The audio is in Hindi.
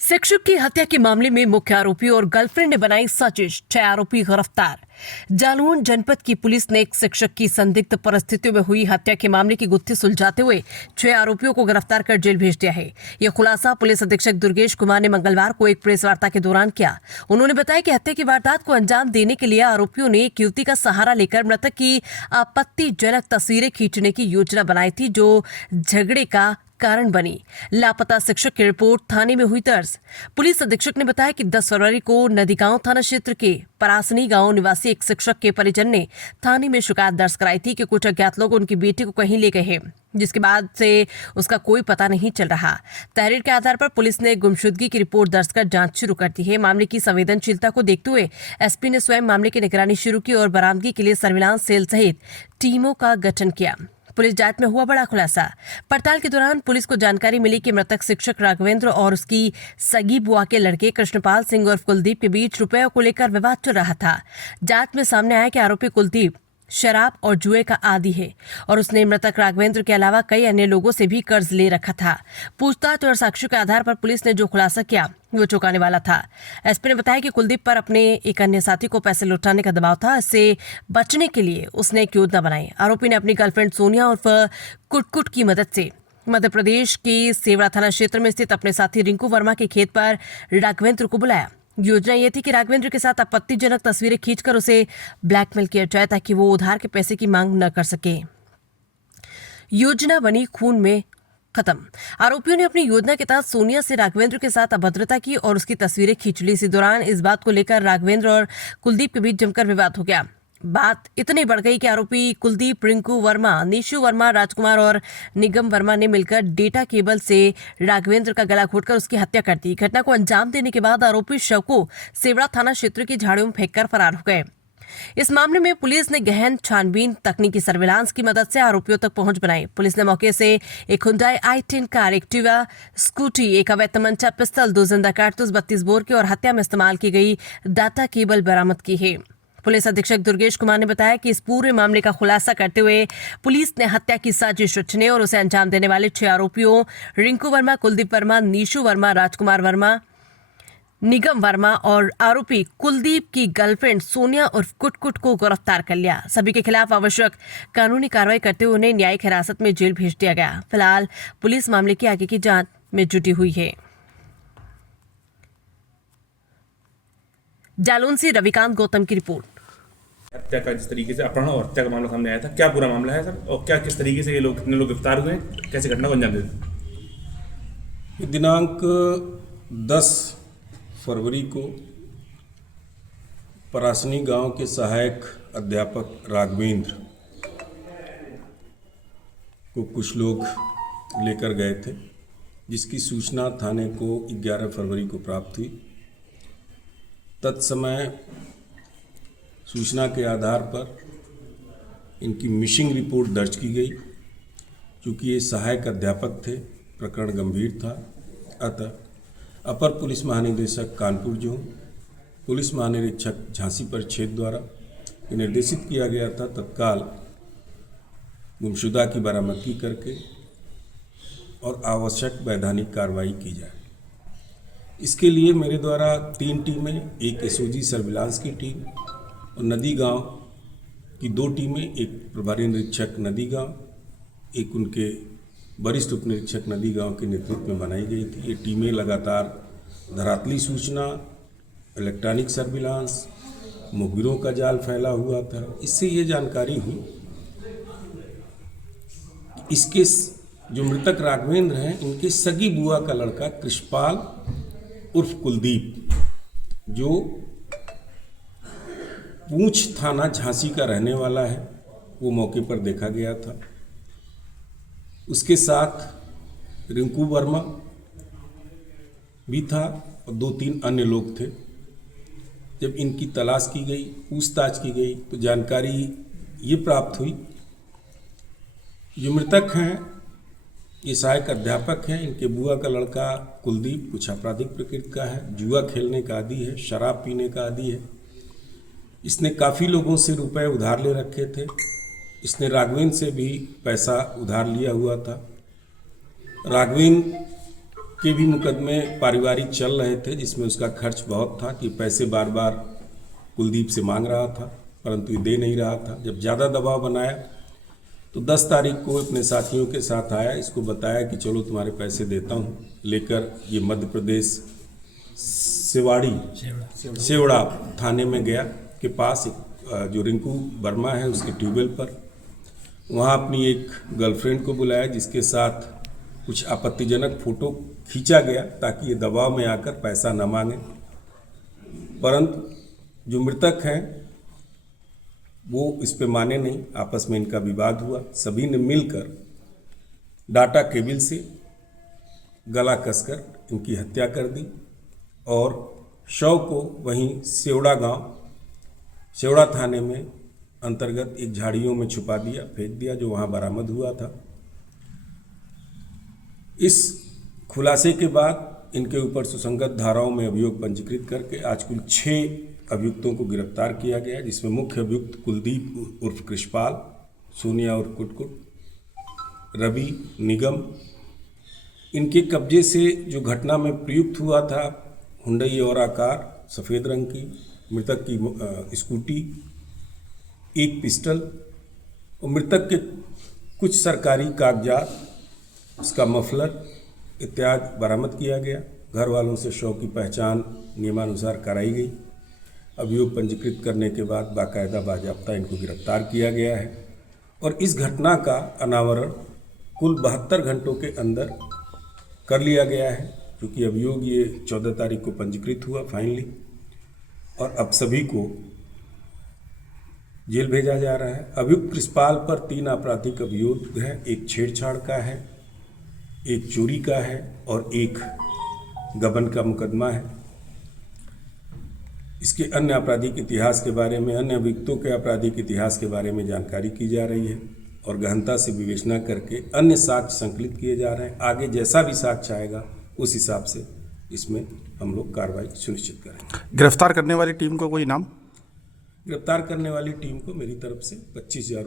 शिक्षक की हत्या के मामले में मुख्य आरोपी और गर्लफ्रेंड ने बनाई साजिश, 6 आरोपी गिरफ्तार। जालौन जनपद की पुलिस ने एक शिक्षक की संदिग्ध परिस्थितियों में हुई हत्या के मामले की गुत्थी सुलझाते हुए 6 आरोपियों को गिरफ्तार कर जेल भेज दिया है। यह खुलासा पुलिस अधीक्षक दुर्गेश कुमार ने मंगलवार को एक प्रेस वार्ता के दौरान किया। उन्होंने बताया कि हत्या की वारदात को अंजाम देने के लिए आरोपियों ने एक युवती का सहारा लेकर मृतक की आपत्तिजनक तस्वीरें खींचने की योजना बनाई थी, जो झगड़े का कारण बनी। लापता शिक्षक की रिपोर्ट थाने में हुई दर्ज। पुलिस अधीक्षक ने बताया कि 10 फरवरी को नदीगांव थाना क्षेत्र के परासनी गांव निवासी एक शिक्षक के परिजन ने थाने में शिकायत दर्ज कराई थी कि कुछ अज्ञात लोग उनकी बेटी को कहीं ले गए हैं, जिसके बाद से उसका कोई पता नहीं चल रहा। तहरीर के आधार पर पुलिस ने गुमशुदगी की रिपोर्ट दर्ज कर जांच शुरू कर दी है। मामले की संवेदनशीलता को देखते हुए एसपी ने स्वयं मामले की निगरानी शुरू की और बरामदगी के लिए सर्विलांस सेल सहित टीमों का गठन किया। पुलिस जांच में हुआ बड़ा खुलासा। पड़ताल के दौरान पुलिस को जानकारी मिली कि मृतक शिक्षक राघवेंद्र और उसकी सगी बुआ के लड़के कृष्णपाल सिंह और कुलदीप के बीच रुपयों को लेकर विवाद चल रहा था। जांच में सामने आया कि आरोपी कुलदीप शराब और जुए का आदी है और उसने मृतक राघवेंद्र के अलावा कई अन्य लोगों से भी कर्ज ले रखा था। पूछताछ और साक्ष्यों के आधार पर पुलिस ने जो खुलासा किया वो चौंकाने वाला था। एसपी ने बताया कि कुलदीप पर अपने एक अन्य साथी को पैसे लौटाने का दबाव था। इससे बचने के लिए उसने एक योजना बनाई। आरोपी ने अपनी गर्लफ्रेंड सोनिया उर्फ कुटकुट की मदद से मध्य प्रदेश के सेवड़ा थाना क्षेत्र में स्थित अपने साथी रिंकू वर्मा के खेत पर राघवेंद्र को बुलाया। योजना यह थी कि राघवेंद्र के साथ आपत्तिजनक तस्वीरें खींचकर उसे ब्लैकमेल किया जाए ताकि वो उधार के पैसे की मांग न कर सके। योजना बनी खून में खत्म। आरोपियों ने अपनी योजना के तहत सोनिया से राघवेंद्र के साथ अभद्रता की और उसकी तस्वीरें खींच ली। इसी दौरान इस बात को लेकर राघवेंद्र और कुलदीप के बीच जमकर विवाद हो गया। बात इतनी बढ़ गई कि आरोपी कुलदीप, रिंकू वर्मा, निशु वर्मा, राजकुमार और निगम वर्मा ने मिलकर डेटा केबल से राघवेंद्र का गला घोटकर उसकी हत्या कर दी। घटना को अंजाम देने के बाद आरोपी शव को सेवड़ा थाना क्षेत्र की झाड़ियों में फेंककर फरार हो गए। इस मामले में पुलिस ने गहन छानबीन, तकनीकी सर्विलांस की मदद से आरोपियों तक पहुंच बनाई। पुलिस ने मौके से एक Hyundai i10 car, Activa scooty, एक अवैध तमंचा, पिस्तौल, 2 जिंदा कारतूस, 32 बोर के और हत्या में इस्तेमाल की गई डाटा केबल बरामद की है। पुलिस अधीक्षक दुर्गेश कुमार ने बताया कि इस पूरे मामले का खुलासा करते हुए पुलिस ने हत्या की साजिश रचने और उसे अंजाम देने वाले 6 आरोपियों रिंकू वर्मा, कुलदीप वर्मा, निशु वर्मा, राजकुमार वर्मा, निगम वर्मा और आरोपी कुलदीप की गर्लफ्रेंड सोनिया उर्फ कुटकुट को गिरफ्तार कर लिया। सभी के खिलाफ आवश्यक कानूनी कार्रवाई करते हुए उन्हें न्यायिक हिरासत में जेल भेज दिया गया। फिलहाल पुलिस मामले की आगे की जांच में जुटी हुई है। जालौन से रविकांत गौतम की रिपोर्ट। हत्या का जिस तरीके से अपहरण और हत्या का मामला सामने आया था, क्या पूरा मामला है सर, और क्या किस तरीके से ये लोग, कितने लोग गिरफ्तार हुए हैं, कैसे घटना को अंजाम देते? दिनांक 10 फरवरी को परासनी गांव के सहायक अध्यापक राघवेंद्र को कुछ लोग लेकर गए थे, जिसकी सूचना थाने को 11 फरवरी को प्राप्त हुई। तत्समय सूचना के आधार पर इनकी मिसिंग रिपोर्ट दर्ज की गई। चूँकि ये सहायक अध्यापक थे, प्रकरण गंभीर था, अतः अपर पुलिस महानिदेशक कानपुर जोन, पुलिस महानिरीक्षक झांसी परिक्षेत्र द्वारा ये निर्देशित किया गया था तत्काल गुमशुदा की बरामदगी करके और आवश्यक वैधानिक कार्रवाई की जाए। इसके लिए मेरे द्वारा 3 टीमें, एक एसओजी सर्विलांस की टीम और नदी गांव की 2 टीमें, एक प्रभारी निरीक्षक नदी गांव, एक उनके वरिष्ठ उप निरीक्षक नदी गांव के नेतृत्व में बनाई गई थी। ये टीमें लगातार धरातली सूचना, इलेक्ट्रॉनिक सर्विलांस, मुखबिरों का जाल फैला हुआ था। इससे ये जानकारी हुई इसके जो मृतक राघवेंद्र हैं, इनके सगी बुआ का लड़का कृष्णपाल उर्फ कुलदीप, जो पूंछ थाना झांसी का रहने वाला है, वो मौके पर देखा गया था। उसके साथ रिंकू वर्मा भी था और 2-3 अन्य लोग थे। जब इनकी तलाश की गई, पूछताछ की गई, तो जानकारी ये प्राप्त हुई जो मृतक हैं ये सहायक अध्यापक हैं। इनके बुआ का लड़का कुलदीप कुछ आपराधिक प्रकृति का है, जुआ खेलने का आदी है, शराब पीने का आदी है। इसने काफ़ी लोगों से रुपए उधार ले रखे थे। इसने राघवेंद्र से भी पैसा उधार लिया हुआ था। राघवेंद्र के भी मुकदमे पारिवारिक चल रहे थे, जिसमें उसका खर्च बहुत था कि पैसे बार बार कुलदीप से मांग रहा था, परंतु ये दे नहीं रहा था। जब ज़्यादा दबाव बनाया तो 10 तारीख को अपने साथियों के साथ आया, इसको बताया कि चलो तुम्हारे पैसे देता हूँ, लेकर ये मध्य प्रदेश सेवड़ा थाने में गया के पास एक जो रिंकू वर्मा है उसके ट्यूबवेल पर, वहाँ अपनी एक गर्लफ्रेंड को बुलाया जिसके साथ कुछ आपत्तिजनक फोटो खींचा गया ताकि ये दबाव में आकर पैसा न मांगे। परंतु जो मृतक हैं वो इस पे माने नहीं, आपस में इनका विवाद हुआ। सभी ने मिलकर डाटा केबल से गला कसकर इनकी हत्या कर दी और शव को वहीं सेवड़ा थाने में अंतर्गत एक झाड़ियों में छुपा दिया, फेंक दिया, जो वहाँ बरामद हुआ था। इस खुलासे के बाद इनके ऊपर सुसंगत धाराओं में अभियोग पंजीकृत करके आज कुल 6 अभियुक्तों को गिरफ्तार किया गया, जिसमें मुख्य अभियुक्त कुलदीप उर्फ कृष्णपाल, सोनिया उर्फ कुटकुट, रवि, निगम। इनके कब्जे से जो घटना में प्रयुक्त हुआ था हुंडई और आकार सफ़ेद रंग की, मृतक की स्कूटी, एक पिस्टल और मृतक के कुछ सरकारी कागजात, उसका मफलर इत्यादि बरामद किया गया। घर वालों से शव की पहचान नियमानुसार कराई गई। अभियोग पंजीकृत करने के बाद बाकायदा बाजाप्ता इनको गिरफ्तार किया गया है और इस घटना का अनावरण कुल 72 घंटों के अंदर कर लिया गया है, क्योंकि अभियोग ये 14 तारीख को पंजीकृत हुआ फाइनली, और अब सभी को जेल भेजा जा रहा है। अभियुक्त कृष्णपाल पर 3 आपराधिक अभियोग है, एक छेड़छाड़ का है, एक चोरी का है और एक गबन का मुकदमा है। इसके अन्य आपराधिक इतिहास के बारे में, अन्य अभियुक्तों के आपराधिक इतिहास के बारे में जानकारी की जा रही है और गहनता से विवेचना करके अन्य साक्ष्य संकलित किए जा रहे हैं। आगे जैसा भी साक्ष्य आएगा उस हिसाब से इसमें हम लोग कार्रवाई सुनिश्चित करेंगे। गिरफ्तार करने वाली टीम को कोई नाम? गिरफ्तार करने वाली टीम को मेरी तरफ से 25,000